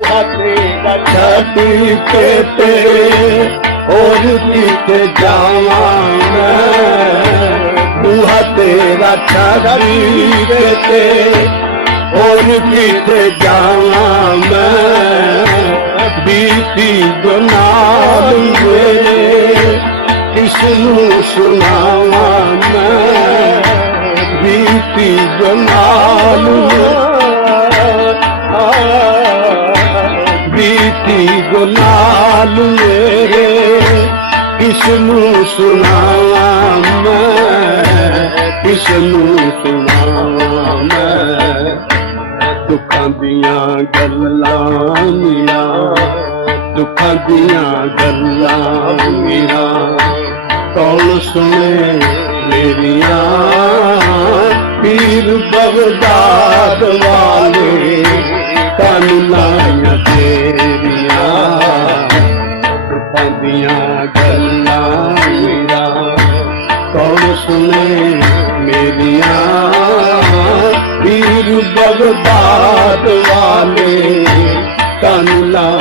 छठी के तेरे और किथे जावा मैं तेरा छठी के तेरे और किथे जावा मैं बीती गुनाह मेरे किसनू सुनावा मैं बीती गुनाह बीती गुलाल मेरे किसनू सुनावा मैं किसनू सुनावा मैं दुखां दियां गल्लां मेरा दुखां दियां गल्लां मेरा कौन सुने मेरिया पीर बगदाद वाले कानूनां तेरिया दुखां दियां गल्लां मेरा कौन सुने मेरिया पीर बगदाद वाले कानूनां